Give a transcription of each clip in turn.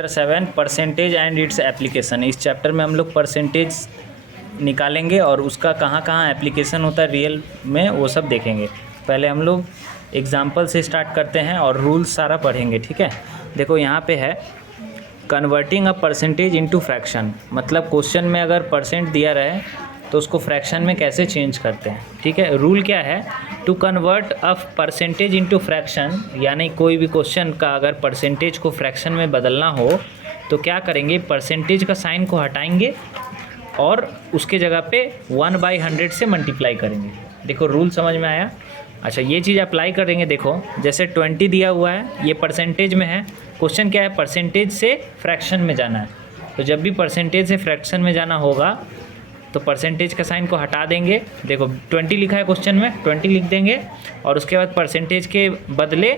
Chapter 7 percentage and its application. इस chapter में हम लोग परसेंटेज निकालेंगे और उसका कहाँ कहाँ एप्लीकेशन होता है रियल में वो सब देखेंगे। पहले हम लोग एग्जाम्पल से स्टार्ट करते हैं और रूल्स सारा पढ़ेंगे, ठीक है। देखो यहाँ पे है converting a percentage into fraction, मतलब क्वेश्चन में अगर परसेंट दिया रहे तो उसको फ्रैक्शन में कैसे चेंज करते हैं, ठीक है। रूल क्या है, to convert a percentage into fraction, यानी कोई भी क्वेश्चन का अगर परसेंटेज को फ्रैक्शन में बदलना हो तो क्या करेंगे, परसेंटेज का साइन को हटाएंगे और उसके जगह पे 1/100 से मल्टीप्लाई करेंगे। देखो रूल समझ में आया। अच्छा, ये चीज़ अप्लाई करेंगे। देखो जैसे 20 दिया हुआ है, ये परसेंटेज में है, क्वेश्चन क्या है, परसेंटेज से फ्रैक्शन में जाना है। तो जब भी परसेंटेज से फ्रैक्शन में जाना होगा तो परसेंटेज का साइन को हटा देंगे। देखो 20 लिखा है क्वेश्चन में, 20 लिख देंगे और उसके बाद परसेंटेज के बदले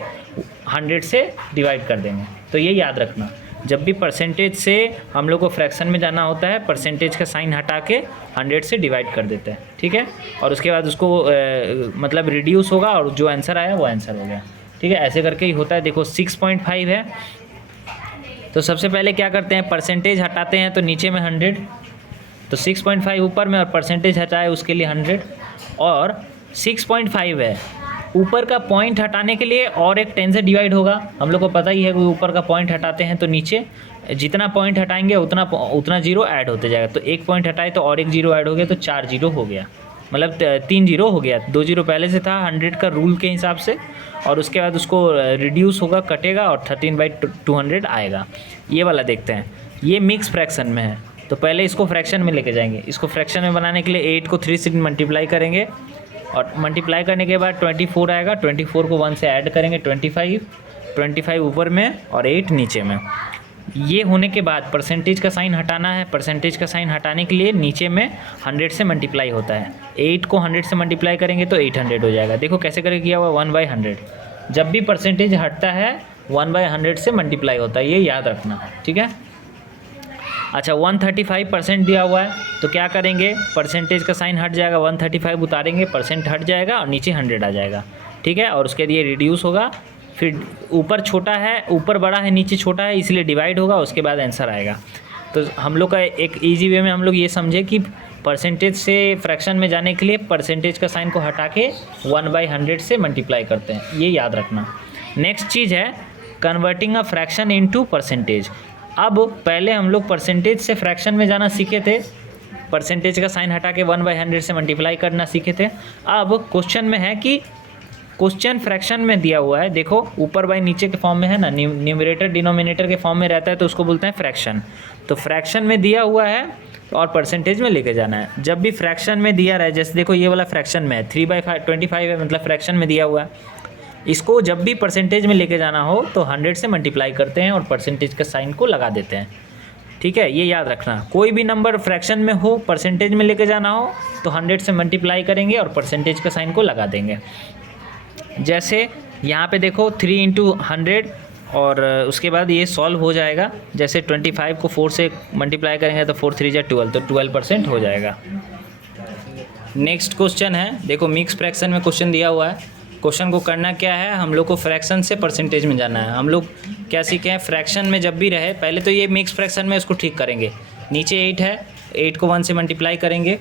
100 से डिवाइड कर देंगे। तो ये याद रखना, जब भी परसेंटेज से हम लोग को फ्रैक्शन में जाना होता है, परसेंटेज का साइन हटा के 100 से डिवाइड कर देते हैं, ठीक है। और उसके बाद उसको मतलब रिड्यूस होगा और जो आंसर आया वो आंसर हो गया, ठीक है। ऐसे करके ही होता है। देखो 6.5 है, तो सबसे पहले क्या करते हैं, परसेंटेज हटाते हैं तो नीचे में 100, तो 6.5 ऊपर में और परसेंटेज हटाए उसके लिए 100, और 6.5 है, ऊपर का पॉइंट हटाने के लिए और एक 10 से डिवाइड होगा। हम लोग को पता ही है कि ऊपर का पॉइंट हटाते हैं तो नीचे जितना पॉइंट हटाएंगे उतना जीरो ऐड होते जाएगा। तो एक पॉइंट हटाए तो और एक जीरो ऐड हो गया, तो 4 जीरो हो गया, मतलब 3 जीरो हो गया। 2 जीरो पहले से था 100 का रूल के हिसाब से, और उसके बाद उसको रिड्यूस होगा, कटेगा और 13/200 आएगा। ये वाला देखते हैं, ये मिक्स फ्रैक्शन में है, तो पहले इसको फ्रैक्शन में लेके जाएंगे। इसको फ्रैक्शन में बनाने के लिए 8 को 3 से मल्टीप्लाई करेंगे और मल्टीप्लाई करने के बाद 24 आएगा। 24 को 1 से ऐड करेंगे, 25 ऊपर में और 8 नीचे में। ये होने के बाद परसेंटेज का साइन हटाना है। परसेंटेज का साइन हटाने के लिए नीचे में 100 से मल्टीप्लाई होता है। 8 को 100 से मल्टीप्लाई करेंगे तो 800 हो जाएगा। देखो कैसे करके किया हुआ, 1/100। जब भी परसेंटेज हटता है 1/100 से मल्टीप्लाई होता है, ये याद रखना, ठीक है। अच्छा, 135% दिया हुआ है, तो क्या करेंगे, परसेंटेज का साइन हट जाएगा, 135 उतारेंगे, परसेंट हट जाएगा और नीचे 100 आ जाएगा, ठीक है। और उसके लिए रिड्यूस होगा, फिर ऊपर छोटा है, ऊपर बड़ा है, नीचे छोटा है, इसलिए डिवाइड होगा, उसके बाद आंसर आएगा। तो हम लोग का एक ईजी वे में हम लोग ये समझे कि परसेंटेज से फ्रैक्शन में जाने के लिए परसेंटेज का साइन को हटा के 1/100 से मल्टीप्लाई करते हैं, ये याद रखना। नेक्स्ट चीज़ है converting a fraction into percentage. अब पहले हम लोग परसेंटेज से फ्रैक्शन में जाना सीखे थे, परसेंटेज का साइन हटा के 1/100 से मल्टीप्लाई करना सीखे थे। अब क्वेश्चन में है कि क्वेश्चन फ्रैक्शन में दिया हुआ है, देखो ऊपर बाई नीचे के फॉर्म में है ना, न्यूमरेटर डिनोमिनेटर के फॉर्म में रहता है, तो उसको बोलते हैं फ्रैक्शन। तो फ्रैक्शन में दिया हुआ है और परसेंटेज में लेके जाना है। जब भी फ्रैक्शन में दिया रहे, जैसे देखो ये वाला फ्रैक्शन में है, 3/25 है, मतलब फ्रैक्शन में दिया हुआ है। इसको जब भी परसेंटेज में लेके जाना हो तो 100 से मल्टीप्लाई करते हैं और परसेंटेज का साइन को लगा देते हैं, ठीक है। ये याद रखना, कोई भी नंबर फ्रैक्शन में हो, परसेंटेज में लेके जाना हो तो 100 से मल्टीप्लाई करेंगे और परसेंटेज का साइन को लगा देंगे। जैसे यहाँ पे देखो 3 × 100 और उसके बाद ये सॉल्व हो जाएगा। जैसे 25 को 4 से मल्टीप्लाई करेंगे तो 4 3 12, तो 12% हो जाएगा। नेक्स्ट क्वेश्चन है, देखो मिक्स फ्रैक्शन में क्वेश्चन दिया हुआ है। क्वेश्चन को करना क्या है, हम लोग को फ्रैक्शन से परसेंटेज में जाना है। हम लोग क्या सीखे हैं, फ्रैक्शन में जब भी रहे, पहले तो ये मिक्स फ्रैक्शन में इसको ठीक करेंगे। नीचे 8 है, 8 को 1 से मल्टीप्लाई करेंगे,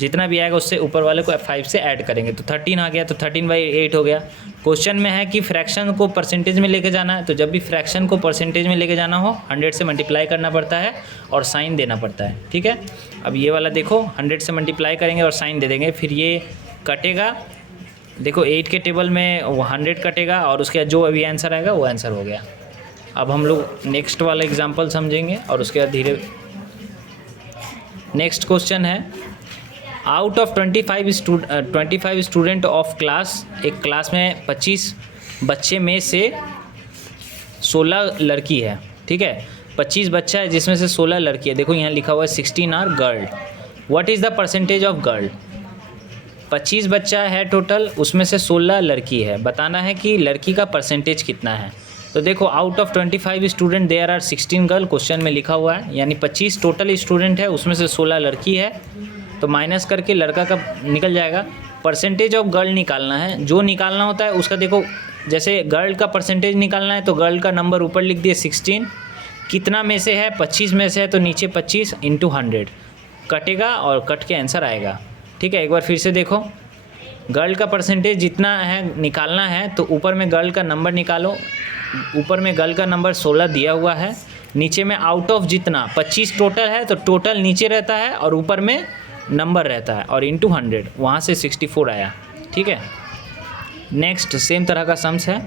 जितना भी आएगा उससे ऊपर वाले को 5 से ऐड करेंगे, तो 13 आ गया, तो 13/8 हो गया। क्वेश्चन में है कि फ्रैक्शन को परसेंटेज में लेके जाना है, तो जब भी फ्रैक्शन को परसेंटेज में लेके जाना हो 100 से मल्टीप्लाई करना पड़ता है और साइन देना पड़ता है, ठीक है। अब ये वाला देखो 100 से मल्टीप्लाई करेंगे और साइन दे देंगे, फिर ये कटेगा। देखो 8 के टेबल में 100 कटेगा और उसके बाद जो अभी आंसर आएगा वो आंसर हो गया। अब हम लोग नेक्स्ट वाला एग्जांपल समझेंगे और उसके बाद धीरे। नेक्स्ट क्वेश्चन है, out of 25 student of class, एक क्लास में 25 बच्चे में से 16 लड़की है, ठीक है। 25 बच्चा है जिसमें से 16 लड़की है। देखो यहाँ लिखा हुआ है 16 are girl. What is the percentage of girl. 25 बच्चा है टोटल, उसमें से 16 लड़की है, बताना है कि लड़की का परसेंटेज कितना है। तो देखो out of 25 student there are 16 girl, question में लिखा हुआ है, यानी 25 टोटल स्टूडेंट है, उसमें से 16 लड़की है, तो माइनस करके लड़का का निकल जाएगा। परसेंटेज ऑफ गर्ल निकालना है, जो निकालना होता है उसका देखो, जैसे गर्ल का परसेंटेज निकालना है तो गर्ल का नंबर ऊपर लिख दिए 16, कितना में से है, 25 में से है, तो नीचे 25 इंटू 100 कटेगा और कट के आंसर आएगा। ठीक है, एक बार फिर से देखो, गर्ल का परसेंटेज जितना है निकालना है, तो ऊपर में गर्ल का नंबर निकालो। ऊपर में गर्ल का नंबर 16 दिया हुआ है, नीचे में आउट ऑफ जितना 25 टोटल है, तो टोटल नीचे रहता है और ऊपर में नंबर रहता है, और इंटू 100 वहाँ से 64 आया। ठीक है, नेक्स्ट सेम तरह का सम्स है,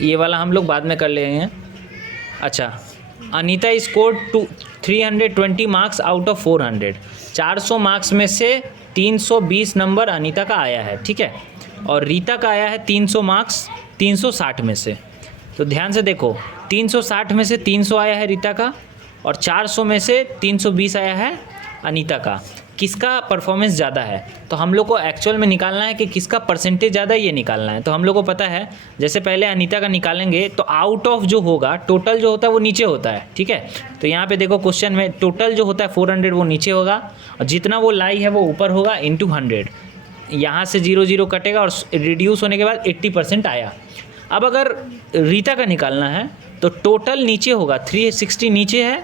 ये वाला हम लोग बाद में कर लेंगे। अच्छा, Anita scored 320 marks out of 400। 400 marks में से 320 नंबर अनीता का आया है। ठीक है, और रीता का आया है 300 मार्क्स 360 में से। तो ध्यान से देखो, 360 में से 300 आया है रीता का, और 400 में से 320 आया है अनीता का। किसका परफॉर्मेंस ज़्यादा है? तो हम लोग को एक्चुअल में निकालना है कि किसका परसेंटेज ज़्यादा है, ये निकालना है। तो हम लोग को पता है, जैसे पहले अनीता का निकालेंगे तो आउट ऑफ जो होगा, टोटल जो होता है वो नीचे होता है। ठीक है, तो यहाँ पे देखो क्वेश्चन में टोटल जो होता है 400 वो नीचे होगा, और जितना वो लाई है वो ऊपर होगा इंटू 100। यहाँ से 0 कटेगा और रिड्यूस होने के बाद 80% आया। अब अगर रीता का निकालना है तो टोटल नीचे होगा, 360 नीचे है,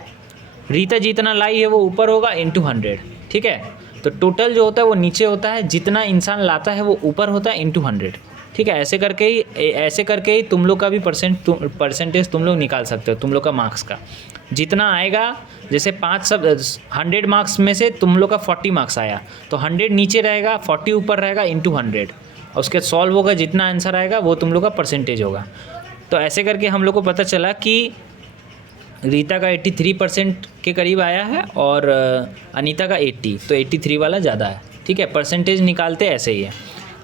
रीता जितना लाई है वो ऊपर होगा इंटू 100। ठीक है, तो टोटल जो होता है वो नीचे होता है, जितना इंसान लाता है वो ऊपर होता है इंटू 100। ठीक है, ऐसे करके ही तुम लोग का भी परसेंटेज तुम लोग निकाल सकते हो, तुम लोग का मार्क्स का जितना आएगा। जैसे 100 मार्क्स में से तुम लोग का 40 मार्क्स आया, तो 100 नीचे रहेगा, 40 ऊपर रहेगा इंटू 100, और उसके सॉल्व होगा, जितना आंसर आएगा वो तुम लोग का परसेंटेज होगा। तो ऐसे करके हम लोग को पता चला कि रीता का 83% के करीब आया है और अनीता का 80, तो 83 वाला ज़्यादा है। ठीक है, परसेंटेज निकालते ऐसे ही है।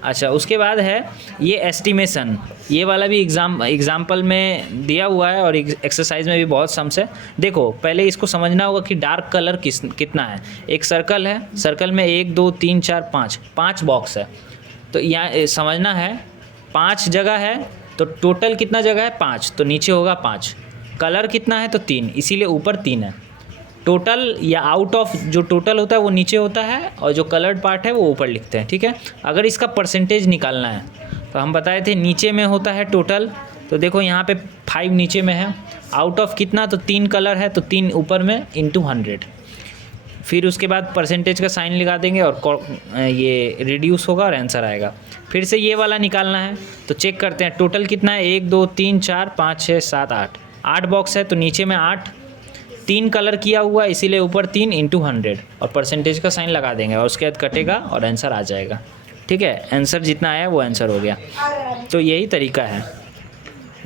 अच्छा, उसके बाद है ये एस्टिमेशन, ये वाला भी एग्जाम्पल में दिया हुआ है और एक्सरसाइज में भी बहुत सम्स है। देखो, पहले इसको समझना होगा कि डार्क कलर कितना है। एक सर्कल है, सर्कल में 1 2 3 4 5 बॉक्स है, तो यहाँ समझना है 5 जगह है, तो टोटल कितना जगह है 5, तो नीचे होगा 5। कलर कितना है तो 3, इसीलिए ऊपर 3 है। टोटल या आउट ऑफ जो टोटल होता है वो नीचे होता है, और जो कलर्ड पार्ट है वो ऊपर लिखते हैं। ठीक है, अगर इसका परसेंटेज निकालना है तो हम बताए थे नीचे में होता है टोटल, तो देखो यहाँ पे 5 नीचे में है, आउट ऑफ कितना, तो 3 कलर है, तो 3 ऊपर में इंटू 100। फिर उसके बाद परसेंटेज का साइन लगा देंगे और ये रिड्यूस होगा और आंसर आएगा। फिर से ये वाला निकालना है, तो चेक करते हैं टोटल कितना है, 1 2 3 4 5 6 7 8 बॉक्स है, तो नीचे में 8, 3 कलर किया हुआ इसीलिए ऊपर 3 इंटू 100, और परसेंटेज का साइन लगा देंगे और उसके बाद कटेगा और आंसर आ जाएगा। ठीक है, आंसर जितना आया वो आंसर हो गया। तो यही तरीका है।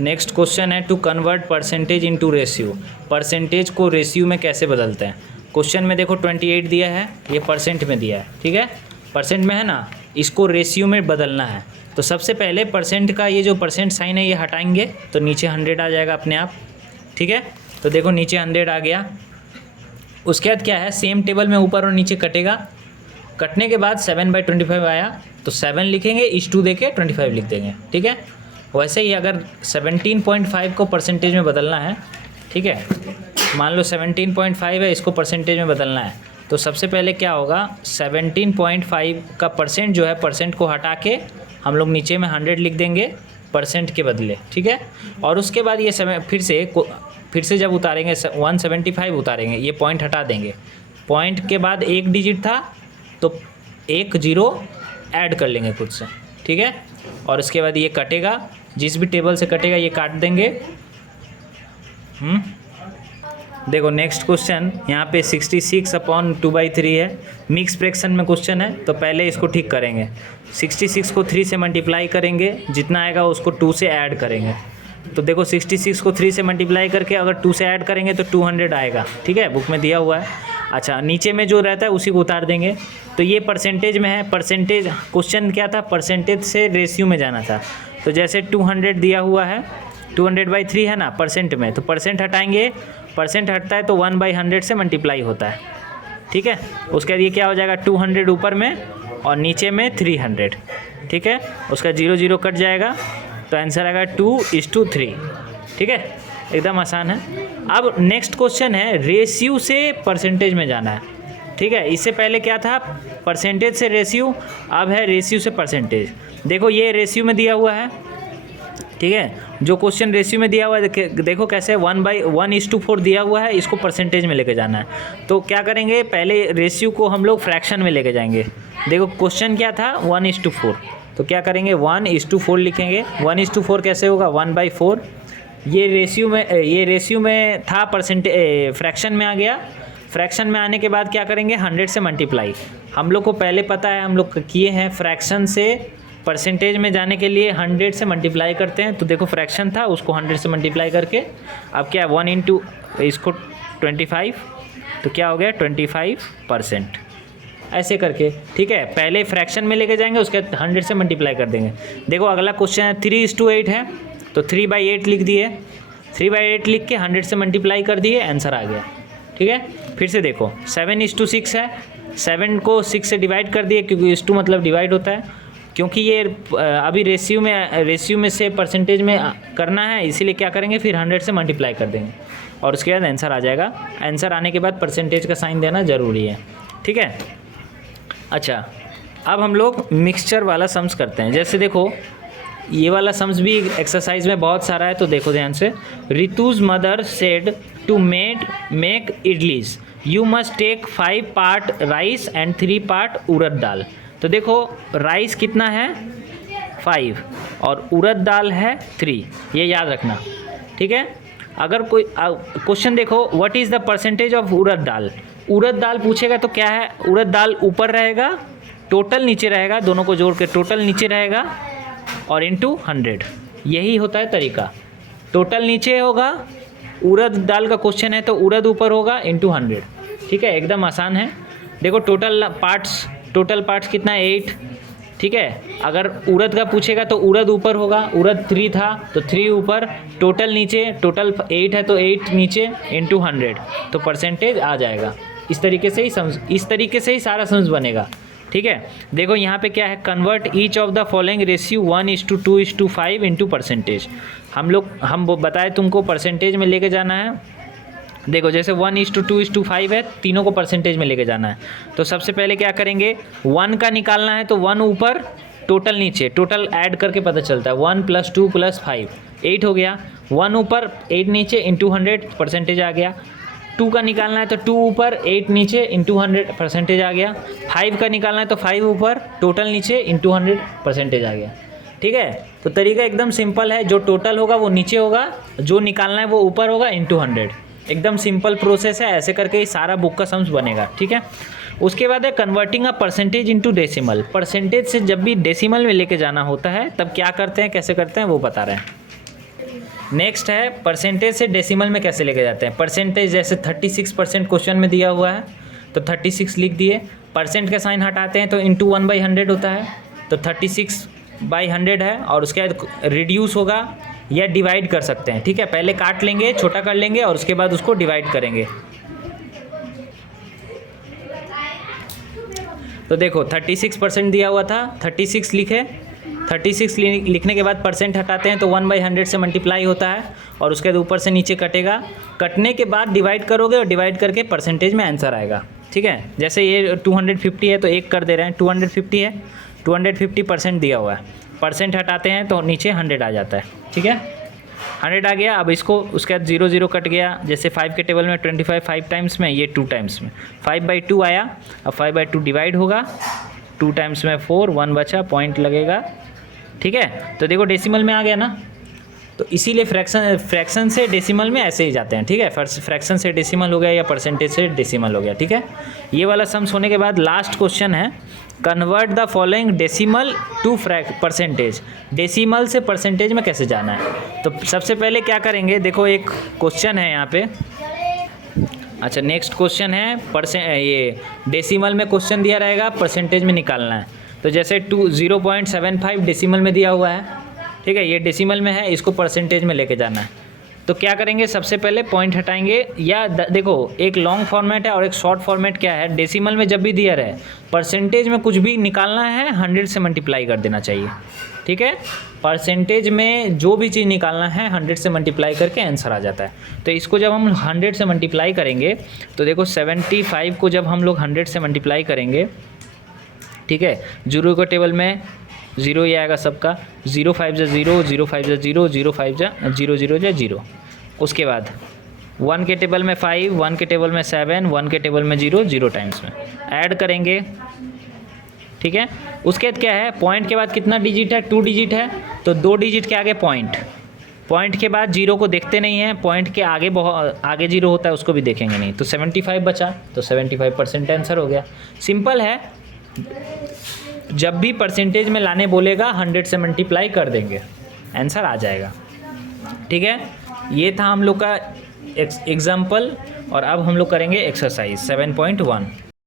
नेक्स्ट क्वेश्चन है to convert percentage into ratio. Percentage को रेशियो में कैसे बदलते हैं? क्वेश्चन में देखो 28 दिया है, ये परसेंट में दिया है। ठीक है, परसेंट में है ना, इसको रेशियो में बदलना है। तो सबसे पहले परसेंट का ये जो परसेंट साइन है ये हटाएंगे, तो नीचे 100 आ जाएगा अपने आप। ठीक है, तो देखो नीचे 100 आ गया। उसके बाद क्या है, सेम टेबल में ऊपर और नीचे कटेगा। कटने के बाद 7/25 आया, तो 7 लिखेंगे, इस 2 दे के 25 लिख देंगे। ठीक है, वैसे ही अगर 17.5 को परसेंटेज में बदलना है, ठीक है, मान लो 17.5 है, इसको परसेंटेज में बदलना है, तो सबसे पहले क्या होगा, 17.5 का परसेंट जो है, परसेंट को हटा के हम लोग नीचे में 100 लिख देंगे परसेंट के बदले। ठीक है, और उसके बाद ये फिर से जब उतारेंगे 175 उतारेंगे, ये पॉइंट हटा देंगे। पॉइंट के बाद 1 डिजिट था तो 1 0 ऐड कर लेंगे खुद से। ठीक है, और उसके बाद ये कटेगा, जिस भी टेबल से कटेगा ये काट देंगे। देखो नेक्स्ट क्वेश्चन यहाँ पे 66/2/3 है, मिक्स फ्रैक्शन में क्वेश्चन है, तो पहले इसको ठीक करेंगे। 66 को 3 से मल्टीप्लाई करेंगे, जितना आएगा उसको 2 से ऐड करेंगे। तो देखो 66 को 3 से मल्टीप्लाई करके अगर 2 से ऐड करेंगे तो 200 आएगा। ठीक है, बुक में दिया हुआ है। अच्छा, नीचे में जो रहता है उसी को उतार देंगे। तो ये परसेंटेज में है, परसेंटेज क्वेश्चन क्या था, परसेंटेज से रेशियो में जाना था। तो जैसे 200 दिया हुआ है, 200/3 है ना परसेंट में, तो परसेंट हटाएंगे, परसेंट हटता है तो 1/100 से मल्टीप्लाई होता है। ठीक है, उसके बाद ये क्या हो जाएगा, 200 ऊपर में और नीचे में 300। ठीक है, उसका 0 0 कट जाएगा, तो आंसर आएगा 2:3। ठीक है, एकदम आसान है। अब नेक्स्ट क्वेश्चन है रेशियो से परसेंटेज में जाना है। ठीक है, इससे पहले क्या था, परसेंटेज से रेशियो, अब है रेशियो से परसेंटेज। देखो ये रेशियो में दिया हुआ है। ठीक है। जो क्वेश्चन रेशियो में दिया हुआ है देखो कैसे 1/1:4 दिया हुआ है, इसको परसेंटेज में लेके जाना है। तो क्या करेंगे, पहले रेशियो को हम लोग फ्रैक्शन में लेके जाएंगे। देखो क्वेश्चन क्या था 1:4, तो क्या करेंगे 1:4 लिखेंगे। 1:4 कैसे होगा 1/4। ये रेशियो में था, फ्रैक्शन में आ गया। फ्रैक्शन में आने के बाद क्या करेंगे 100 से मल्टीप्लाई। हम लोग को पहले पता है, हम लोग किए हैं, फ्रैक्शन से परसेंटेज में जाने के लिए 100 से मल्टीप्लाई करते हैं। तो देखो फ्रैक्शन था, उसको 100 से मल्टीप्लाई करके अब क्या 1 इंटू इसको 25, तो क्या हो गया 25%, ऐसे करके। ठीक है, पहले फ्रैक्शन में लेके जाएंगे, उसके बाद 100 से मल्टीप्लाई कर देंगे। देखो अगला क्वेश्चन है 3:8 है, तो 3/8 लिख दिए। 3/8 लिख के 100 से मल्टीप्लाई कर दिए, आंसर आ गया। ठीक है, फिर से देखो 7:6 है, 7 को 6 से डिवाइड कर दिए, क्योंकि 2 मतलब डिवाइड होता है। क्योंकि ये अभी रेशियो में से परसेंटेज में करना है, इसीलिए क्या करेंगे फिर 100 से मल्टीप्लाई कर देंगे और उसके बाद आंसर आ जाएगा। आंसर आने के बाद परसेंटेज का साइन देना ज़रूरी है। ठीक है, अच्छा अब हम लोग मिक्सचर वाला सम्स करते हैं। जैसे देखो ये वाला सम्स भी एक्सरसाइज में बहुत सारा है, तो देखो ध्यान से। Ritu's mother said to make idlis, you must take 5 part rice and 3 part urad dal. तो देखो राइस कितना है 5 और उड़द दाल है 3, ये याद रखना। ठीक है, अगर कोई क्वेश्चन देखो what is the percentage of urad dal, उड़द दाल पूछेगा तो क्या है, उड़द दाल ऊपर रहेगा, टोटल नीचे रहेगा, दोनों को जोड़ के टोटल नीचे रहेगा और इंटू 100, यही होता है तरीका। टोटल नीचे होगा, उड़द दाल का क्वेश्चन है तो उड़द ऊपर होगा इंटू 100। ठीक है, एकदम आसान है। देखो टोटल पार्ट्स कितना है 8। ठीक है, अगर उड़द का पूछेगा तो उड़द ऊपर होगा, उड़द 3 था तो 3 ऊपर, टोटल नीचे, टोटल 8 है तो 8 नीचे इंटू 100, तो परसेंटेज आ जाएगा। इस तरीके से ही सारा सम्स बनेगा। ठीक है, देखो यहाँ पे क्या है, convert each of the following ratio 1:2:5 into percentage. हम बताए तुमको परसेंटेज में लेके जाना है। देखो जैसे 1:2:5 है, तीनों को परसेंटेज में लेके जाना है। तो सबसे पहले क्या करेंगे, 1 का निकालना है तो 1 ऊपर, टोटल नीचे, टोटल ऐड करके पता चलता है 1 + 2 + 5 8 हो गया। 1 ऊपर 8 नीचे इंटू 100, परसेंटेज आ गया। 2 का निकालना है तो 2 ऊपर 8 नीचे इंटू 100, परसेंटेज आ गया। 5 का निकालना है तो 5 ऊपर टोटल नीचे इंटू 100, परसेंटेज आ गया। ठीक है, तो तरीका एकदम सिंपल है, जो टोटल होगा वो नीचे होगा, जो निकालना है वो ऊपर होगा इंटू 100। एकदम सिंपल प्रोसेस है, ऐसे करके ही सारा बुक का सम्स बनेगा। ठीक है, उसके बाद है converting a percentage into decimal. Percentage से जब भी डेसिमल में लेके जाना होता है तब क्या करते हैं, कैसे करते हैं वो बता रहे हैं। नेक्स्ट है परसेंटेज से डेसिमल में कैसे लेके जाते हैं। परसेंटेज जैसे 36% क्वेश्चन में दिया हुआ है तो 36 लिख दिए, परसेंट का साइन हटाते हैं तो इंटू 1/100 होता है, तो 36/100 है, और उसके बाद रिड्यूस होगा या डिवाइड कर सकते हैं। ठीक है, पहले काट लेंगे, छोटा कर लेंगे और उसके बाद उसको डिवाइड करेंगे। तो देखो 36% दिया हुआ था, 36 लिखे, 36 लिखने के बाद परसेंट हटाते हैं तो 1/100 से मल्टीप्लाई होता है और उसके बाद ऊपर से नीचे कटेगा। कटने के बाद डिवाइड करोगे और डिवाइड करके परसेंटेज में आंसर आएगा। ठीक है, जैसे ये 250 है तो 1 कर दे रहे हैं, 250 है, 250% दिया हुआ है, परसेंट हटाते हैं तो नीचे 100 आ जाता है। ठीक है, 100 आ गया। अब इसको उसके बाद 0 0 कट गया, जैसे 5 के टेबल में 25 5 टाइम्स में, ये 2 टाइम्स में, 5/2 आया। अब 5/2 डिवाइड होगा, 2 टाइम्स में 4, 1 बचा, पॉइंट लगेगा। ठीक है, तो देखो डेसिमल में आ गया ना, तो इसीलिए फ्रैक्शन से डेसिमल में ऐसे ही जाते हैं। ठीक है, फ्रैक्शन से डेसिमल हो गया या परसेंटेज से डेसिमल हो गया। ठीक है, ये वाला सम्स होने के बाद लास्ट क्वेश्चन है convert the following decimal to percentage. Decimal से परसेंटेज में कैसे जाना है, तो सबसे पहले क्या करेंगे, देखो एक क्वेश्चन है यहाँ पे। अच्छा, नेक्स्ट क्वेश्चन है ये डेसिमल में क्वेश्चन दिया रहेगा, परसेंटेज में निकालना है। तो जैसे 0.75 डेसिमल में दिया हुआ है। ठीक है, ये डेसिमल में है, इसको परसेंटेज में लेके जाना है। तो क्या करेंगे, सबसे पहले पॉइंट हटाएंगे, या देखो एक लॉन्ग फॉर्मेट है और एक शॉर्ट फॉर्मेट क्या है, डेसिमल में जब भी दिया रहे परसेंटेज में कुछ भी निकालना है 100 से मल्टीप्लाई कर देना चाहिए। ठीक है, परसेंटेज में जो भी चीज़ निकालना है 100 से मल्टीप्लाई करके आंसर आ जाता है। तो इसको जब हम 100 से मल्टीप्लाई करेंगे तो देखो 75 को जब हम लोग 100 से मल्टीप्लाई करेंगे, ठीक है, 0 के टेबल में ज़ीरो ही आएगा सबका, 0 5 जा 0, 0 5 जा 0, 0 5 जा 0 0 जा 0। उसके बाद 1 के टेबल में 5, 1 के टेबल में 7, 1 के टेबल में 0, 0 टाइम्स में ऐड करेंगे, ठीक है। उसके बाद क्या है, पॉइंट के बाद कितना डिजिट है, 2 डिजिट है, तो 2 डिजिट के आगे पॉइंट, पॉइंट के बाद 0 को देखते नहीं हैं, पॉइंट के आगे बहुत आगे 0 होता है उसको भी देखेंगे नहीं, तो 75 बचा, तो 75% आंसर हो गया। सिंपल है, जब भी परसेंटेज में लाने बोलेगा 100 से मल्टीप्लाई कर देंगे, आंसर आ जाएगा, ठीक है। ये था हम लोग का एग्जाम्पल, और अब हम लोग करेंगे एक्सरसाइज 7.1।